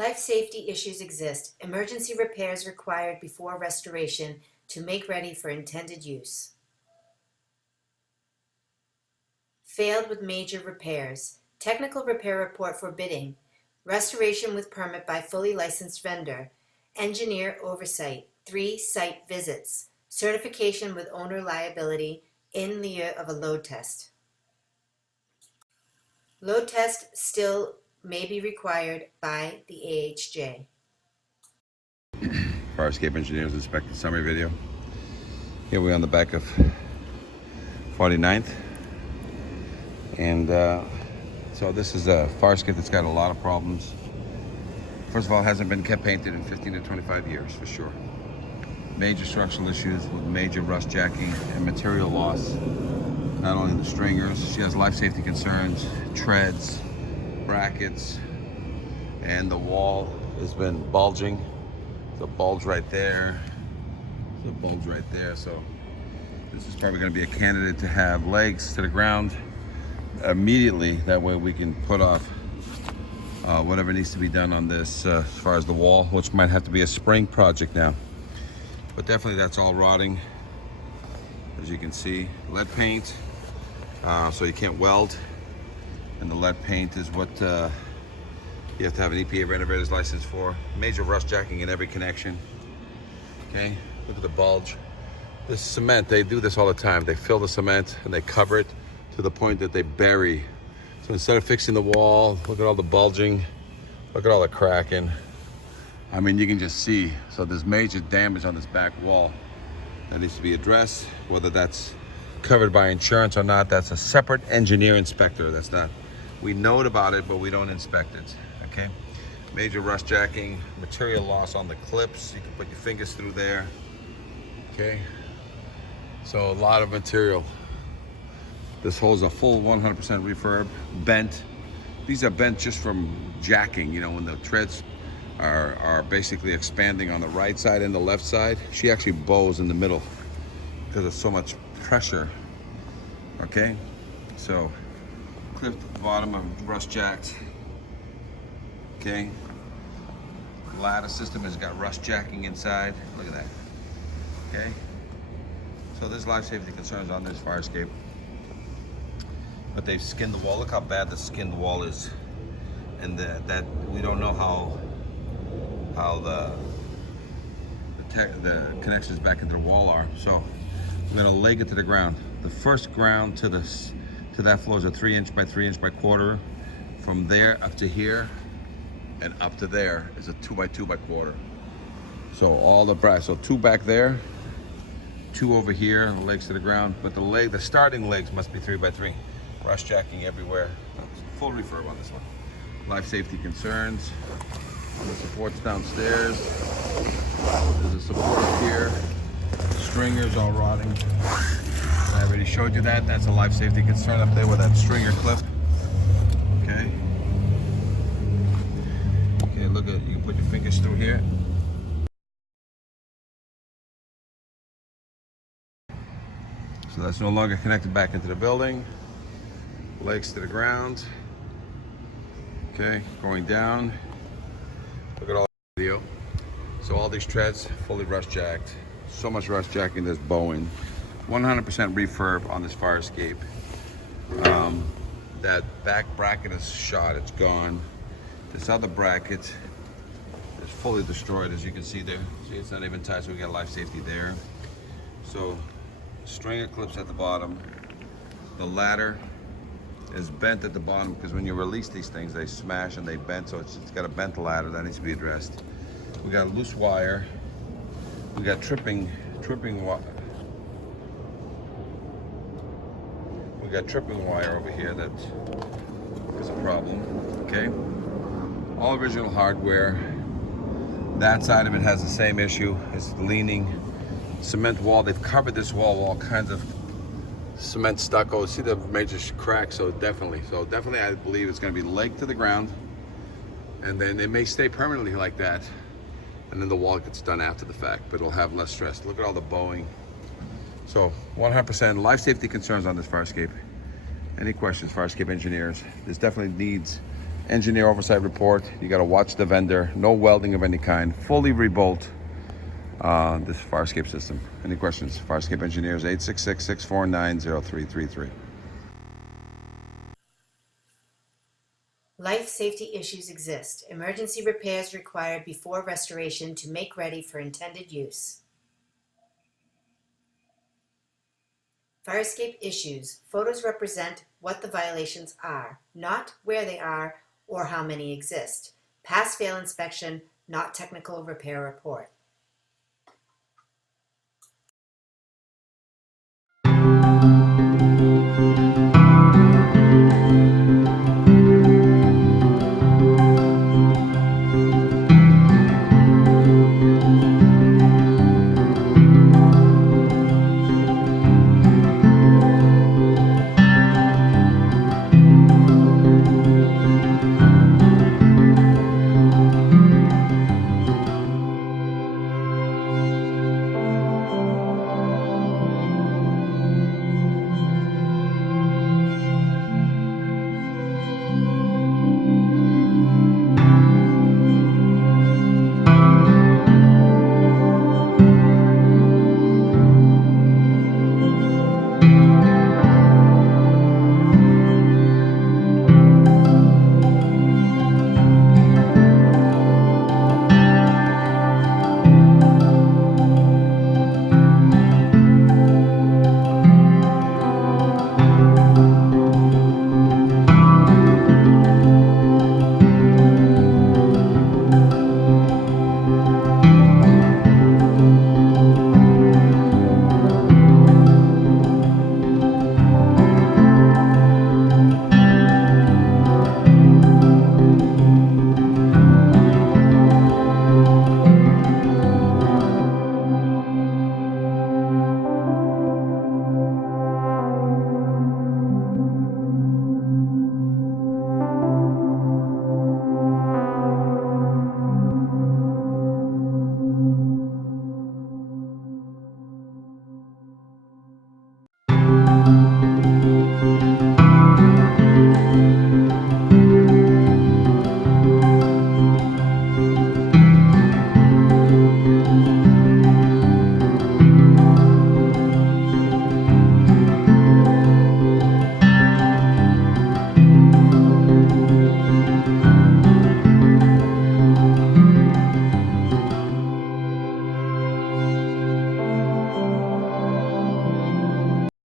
Life safety issues exist. Emergency repairs required before restoration to make ready for intended use. Failed with major repairs. Technical repair report for bidding. Restoration with permit by fully licensed vendor. Engineer oversight. 3 site visits. Certification with owner liability in lieu of a load test. Load test still may be required by the AHJ. Fire escape engineers inspected summary video. Here we're on the back of 49th. And so this is a fire escape that's got a lot of problems. First of all, it hasn't been kept painted in 15 to 25 years for sure. Major structural issues with major rust jacking and material loss. Not only the stringers, she has life safety concerns, treads, brackets, and the wall has been bulging. There's a bulge right there. There's a bulge right there. So this is probably going to be a candidate to have legs to the ground immediately. That way we can put off whatever needs to be done on this as far as the wall, which might have to be a spring project now. But definitely that's all rotting. As you can see, lead paint, so you can't weld. And the lead paint is what you have to have an EPA renovator's license for. Major rust jacking in every connection. Okay, look at the bulge. This cement, they do this all the time. They fill the cement and they cover it to the point that they bury. So instead of fixing the wall, look at all the bulging, look at all the cracking. I mean, you can just see. So there's major damage on this back wall that needs to be addressed. Whether that's covered by insurance or not, that's a separate engineer inspector. That's not, we know about it, but we don't inspect it, okay? Major rust jacking, material loss on the clips. You can put your fingers through there, okay? So a lot of material. This holds a full 100% refurb, bent. These are bent just from jacking, you know, when the treads are basically expanding on the right side and the left side. She actually bows in the middle because of so much pressure, okay? So, clip at the bottom of rust jacked, okay? Ladder system has got rust jacking inside, look at that, okay? So there's life safety concerns on this fire escape. But they've skinned the wall. Look how bad the skinned wall is. And that we don't know how the connections back into the wall are. So I'm gonna leg it to the ground. The first ground to that floor is a 3 inch by 3 inch by quarter. From there up to here and up to there is a 2 by 2 by quarter. So all the brass, so 2 back there, 2 over here, legs to the ground. But the starting legs must be 3 by 3. Rust jacking everywhere. Full refurb on this one. Life safety concerns. On the supports downstairs. There's a support up here. Stringers all rotting. I already showed you that. That's a life safety concern up there with that stringer clip. Okay. Okay, look at, you can put your fingers through here. So that's no longer connected back into the building. Legs to the ground. Okay, going down. Look at all the video. So all these treads fully rust jacked. So much rust jacking, there's bowing. 100% refurb on this fire escape. That back bracket is shot, it's gone. This other bracket is fully destroyed, as you can see there. See, it's not even tight, so we got life safety there. So stringer clips at the bottom. The ladder is bent at the bottom because when you release these things, they smash and they bend, so it's got a bent ladder that needs to be addressed. We got loose wire. We got tripping wire. We got tripping wire over here that is a problem, okay? All original hardware. That side of it has the same issue. It's leaning. Cement wall, they've covered this wall with all kinds of cement stucco. See the major cracks, so definitely I believe it's going to be leg to the ground, and then it may stay permanently like that, and then the wall gets done after the fact, but it'll have less stress. Look at all the bowing. So 100% life safety concerns on this fire escape. Any questions, fire escape engineers? This definitely needs engineer oversight report. You got to watch the vendor. No welding of any kind. Fully rebuilt this fire escape system. Any questions? Fire escape engineers, 866-649-0333. Life safety issues exist. Emergency repairs required before restoration to make ready for intended use. Fire escape issues. Photos represent what the violations are, not where they are or how many exist. Pass-fail inspection, not technical repair report.